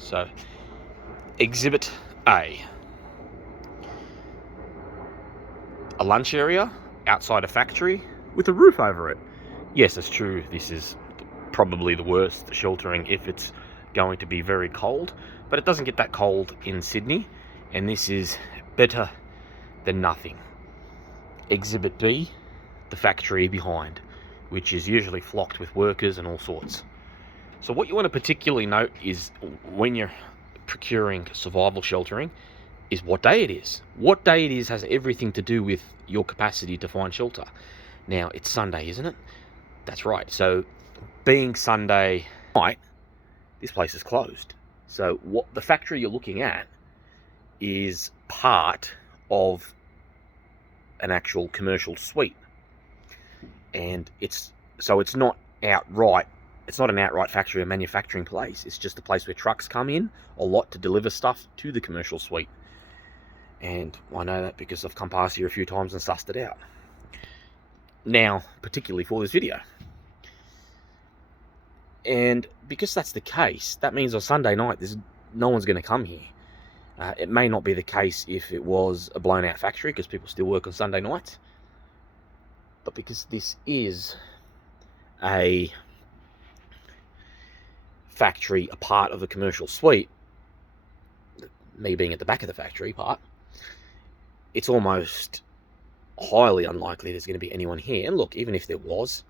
So, Exhibit A. A lunch area outside a factory with a roof over it. Yes, it's true, this is probably the worst sheltering if it's going to be very cold, but it doesn't get that cold in Sydney, and this is better than nothing. Exhibit B, the factory behind, which is usually flocked with workers and all sorts. So what you want to particularly note is when you're procuring survival sheltering is what day it is. What day it is has everything to do with your capacity to find shelter. Now, it's Sunday, isn't it? That's right. So being Sunday night, this place is closed. So what the factory you're looking at is part of an actual commercial suite. And it's not outright. It's not an outright factory or manufacturing place. It's just a place where trucks come in a lot to deliver stuff to the commercial suite. And I know that because I've come past here a few times and sussed it out. Now, particularly for this video. And because that's the case, that means on Sunday night, no one's going to come here. It may not be the case if it was a blown out factory, because people still work on Sunday nights. But because this is a factory, a part of a commercial suite, me being at the back of the factory part, it's almost highly unlikely there's going to be anyone here. And look, even if there was,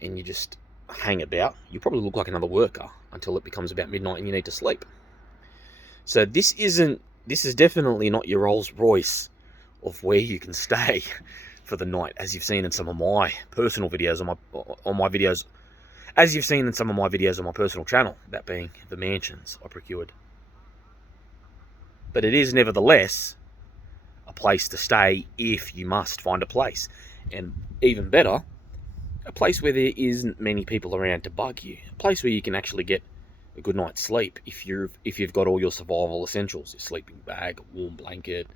and you just hang about, you probably look like another worker until it becomes about midnight and you need to sleep. So this is definitely not your Rolls Royce of where you can stay for the night, as you've seen in some of my personal videos on my videos, as you've seen in some of my videos on my personal channel, that being the mansions I procured. But it is nevertheless a place to stay if you must find a place, and even better, a place where there isn't many people around to bug you, a place where you can actually get a good night's sleep if you've got all your survival essentials, your sleeping bag, warm blanket,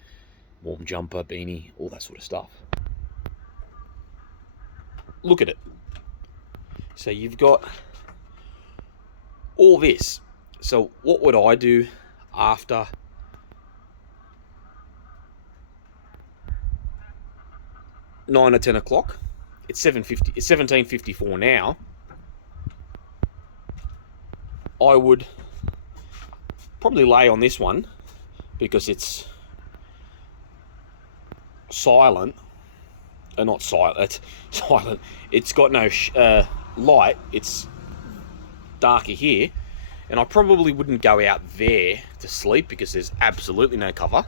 warm jumper, beanie, all that sort of stuff. Look at it. So you've got all this. So what would I do after 9 or 10 o'clock? It's 7:50. It's 17:54 now. I would probably lay on this one because it's silent. Not silent. It's silent. It's got no light. It's darker here, and I probably wouldn't go out there to sleep because there's absolutely no cover.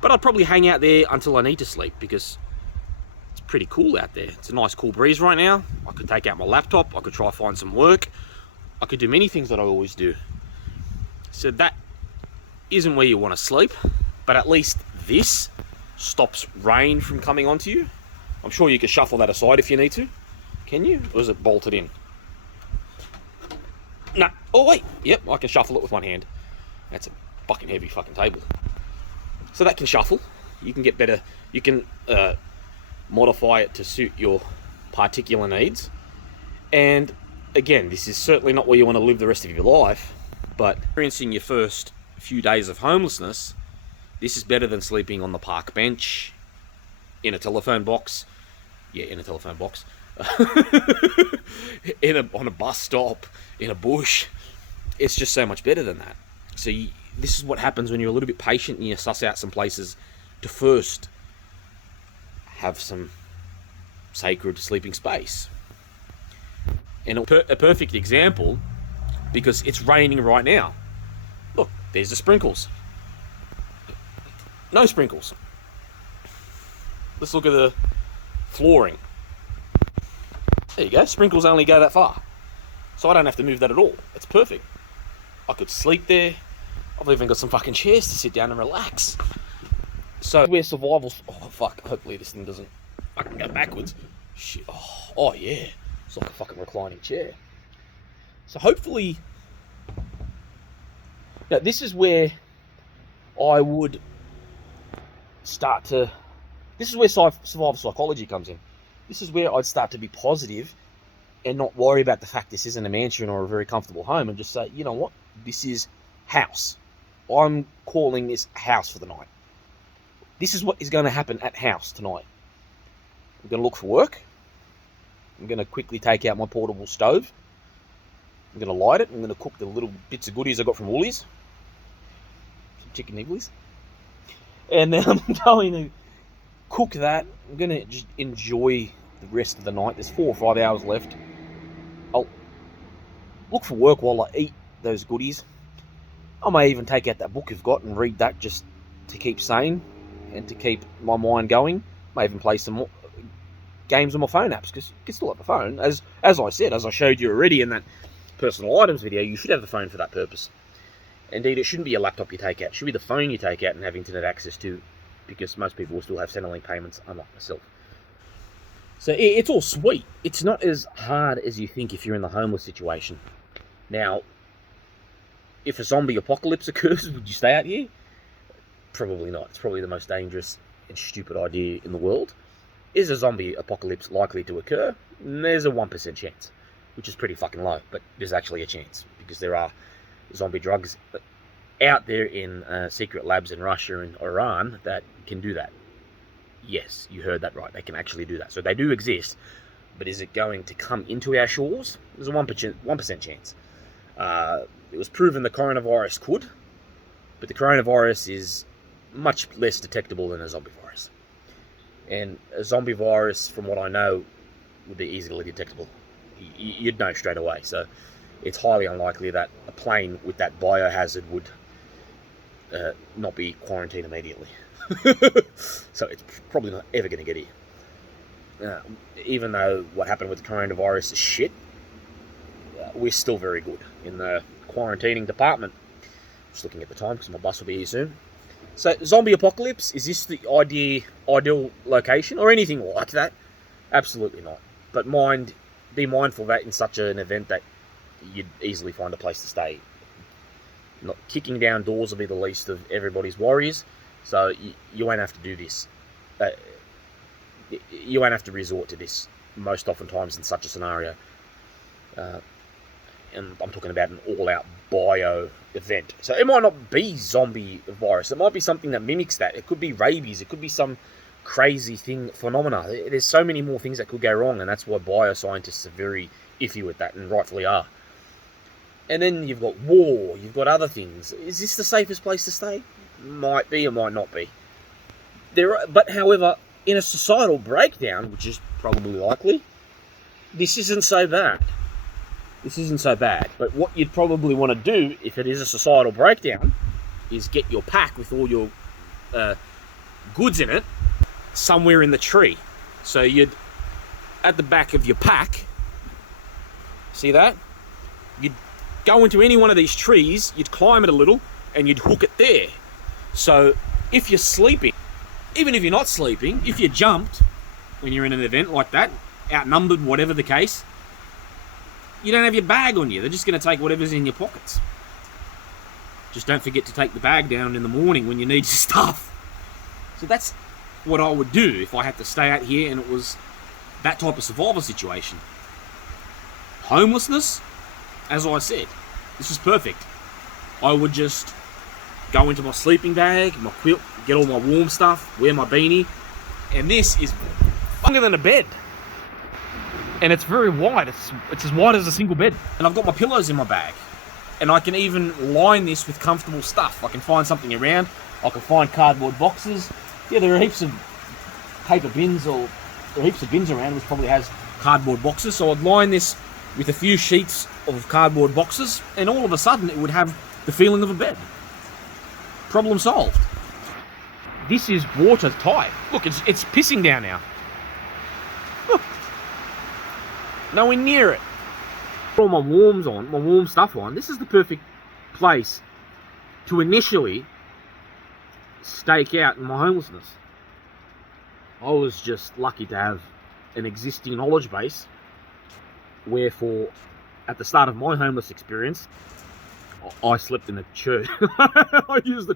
But I'd probably hang out there until I need to sleep because it's pretty cool out there. It's a nice cool breeze right now. I could take out my laptop. I could try find some work. I could do many things that I always do. So that isn't where you want to sleep, but at least this stops rain from coming onto you. I'm sure you can shuffle that aside if you need to. Can you? Or is it bolted in? No. Oh, wait. Yep, I can shuffle it with one hand. That's a fucking heavy fucking table. So that can shuffle. You can get better. You can modify it to suit your particular needs. And again, this is certainly not where you want to live the rest of your life, but experiencing your first few days of homelessness, this is better than sleeping on the park bench, in a telephone box. Yeah, in a telephone box. On a bus stop, in a bush. It's just so much better than that. So this is what happens when you're a little bit patient and you suss out some places to first have some sacred sleeping space. And a perfect example, because it's raining right now. Look, there's the sprinkles. No sprinkles. Let's look at the flooring. There you go. Sprinkles only go that far. So I don't have to move that at all. It's perfect. I could sleep there. I've even got some fucking chairs to sit down and relax. So where survival... Oh, fuck. Hopefully this thing doesn't fucking go backwards. Shit. Oh, yeah. It's like a fucking reclining chair. So hopefully... Now, this is where I would start to... This is where survival psychology comes in. This is where I'd start to be positive and not worry about the fact this isn't a mansion or a very comfortable home, and just say, you know what, this is house. I'm calling this house for the night. This is what is going to happen at house tonight. I'm going to look for work. I'm going to quickly take out my portable stove. I'm going to light it. I'm going to cook the little bits of goodies I got from Woolies. Some chicken nibblies. And then I'm going to cook that. I'm going to just enjoy the rest of the night. There's 4 or 5 hours left. I'll look for work while I eat those goodies. I may even take out that book you've got and read that just to keep sane and to keep my mind going. May even play some more games on my phone apps, because you can still have the phone. As I said, as I showed you already in that personal items video, you should have the phone for that purpose. Indeed, it shouldn't be a laptop you take out. It should be the phone you take out and have internet access to, because most people will still have Centrelink payments, unlike myself. So it's all sweet. It's not as hard as you think if you're in the homeless situation. Now, if a zombie apocalypse occurs, would you stay out here? Probably not. It's probably the most dangerous and stupid idea in the world. Is a zombie apocalypse likely to occur? There's a 1% chance, which is pretty fucking low, but there's actually a chance, because there are zombie drugs out there in secret labs in Russia and Iran that can do that. Yes, you heard that right. They can actually do that. So they do exist, but is it going to come into our shores? There's a 1% chance. It was proven the coronavirus could, but the coronavirus is much less detectable than a zombie virus. And a zombie virus, from what I know, would be easily detectable. You'd know straight away. So it's highly unlikely that a plane with that biohazard would not be quarantined immediately. So it's probably not ever going to get here. Even though what happened with the coronavirus is shit, we're still very good in the quarantining department. Just looking at the time, because my bus will be here soon. So, zombie apocalypse, is this the ideal location or anything like that? Absolutely not. But be mindful that in such an event that you'd easily find a place to stay. Not kicking down doors will be the least of everybody's worries. So you won't have to do this. You won't have to resort to this most oftentimes in such a scenario. And I'm talking about an all-out bio event. So it might not be zombie virus. It might be something that mimics that. It could be rabies. It could be some crazy phenomena. There's so many more things that could go wrong, and that's why bioscientists are very iffy with that, and rightfully are. And then you've got war. You've got other things. Is this the safest place to stay? Might be or might not be. But however, in a societal breakdown, which is probably likely, this isn't so bad. This isn't so bad. But what you'd probably want to do, if it is a societal breakdown, is get your pack with all your goods in it somewhere in the tree. So you'd, at the back of your pack, see that? You'd go into any one of these trees, you'd climb it a little, and you'd hook it there. So if you're sleeping, even if you're not sleeping, if you jumped when you're in an event like that, outnumbered, whatever the case, you don't have your bag on you. They're just going to take whatever's in your pockets. Just don't forget to take the bag down in the morning when you need your stuff. So that's what I would do if I had to stay out here and it was that type of survival situation. Homelessness, as I said, this is perfect. I would just go into my sleeping bag, my quilt, get all my warm stuff, wear my beanie, and this is longer than a bed. And it's very wide. It's as wide as a single bed. And I've got my pillows in my bag. And I can even line this with comfortable stuff. I can find something around. I can find cardboard boxes. Yeah, there are heaps of paper bins, or there are heaps of bins around which probably has cardboard boxes. So I'd line this with a few sheets of cardboard boxes, and all of a sudden it would have the feeling of a bed. Problem solved. This is watertight. Look, it's pissing down now. Look. Nowhere near it. All my warm stuff on. This is the perfect place to initially stake out in my homelessness. I was just lucky to have an existing knowledge base, wherefore at the start of my homeless experience, I slept in a church. I used the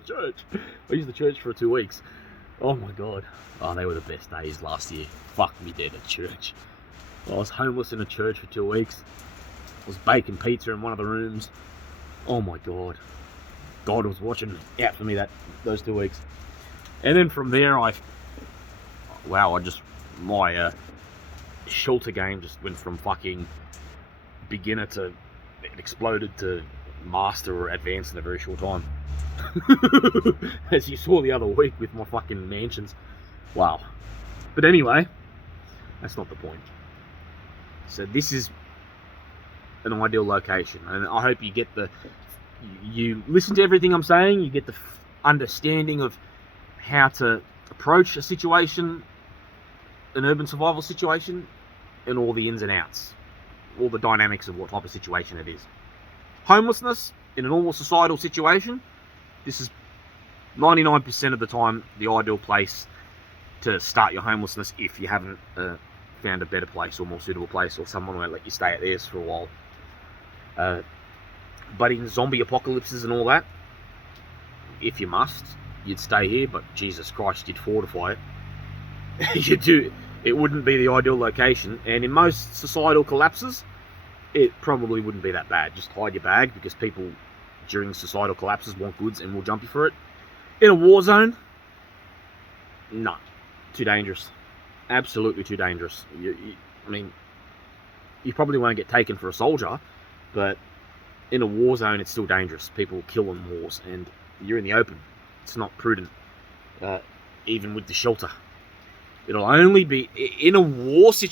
church for 2 weeks. Oh my god. Oh, they were the best days last year. Fuck me dead at church. I was homeless in a church for 2 weeks. I was baking pizza in one of the rooms. Oh my God. God was watching out for me those 2 weeks. And then from there, my shelter game just went from fucking beginner to, it exploded to master or advanced in a very short time. As you saw the other week with my fucking mansions. Wow. But anyway, that's not the point. So this is an ideal location, and I hope you get you listen to everything I'm saying, you get the understanding of how to approach a situation, an urban survival situation, and all the ins and outs, all the dynamics of what type of situation it is. Homelessness in a normal societal situation, this is 99% of the time the ideal place to start your homelessness if you haven't found a better place or more suitable place, or someone won't let you stay at theirs for a while. But in zombie apocalypses and all that, if you must, you'd stay here, but Jesus Christ, you'd fortify it. It wouldn't be the ideal location, and in most societal collapses, it probably wouldn't be that bad. Just hide your bag, because people during societal collapses want goods and will jump you for it. In a war zone, no, too dangerous. Absolutely too dangerous. I mean, you probably won't get taken for a soldier, but in a war zone, it's still dangerous. People kill in wars, and you're in the open. It's not prudent, even with the shelter. It'll only be in a war situation.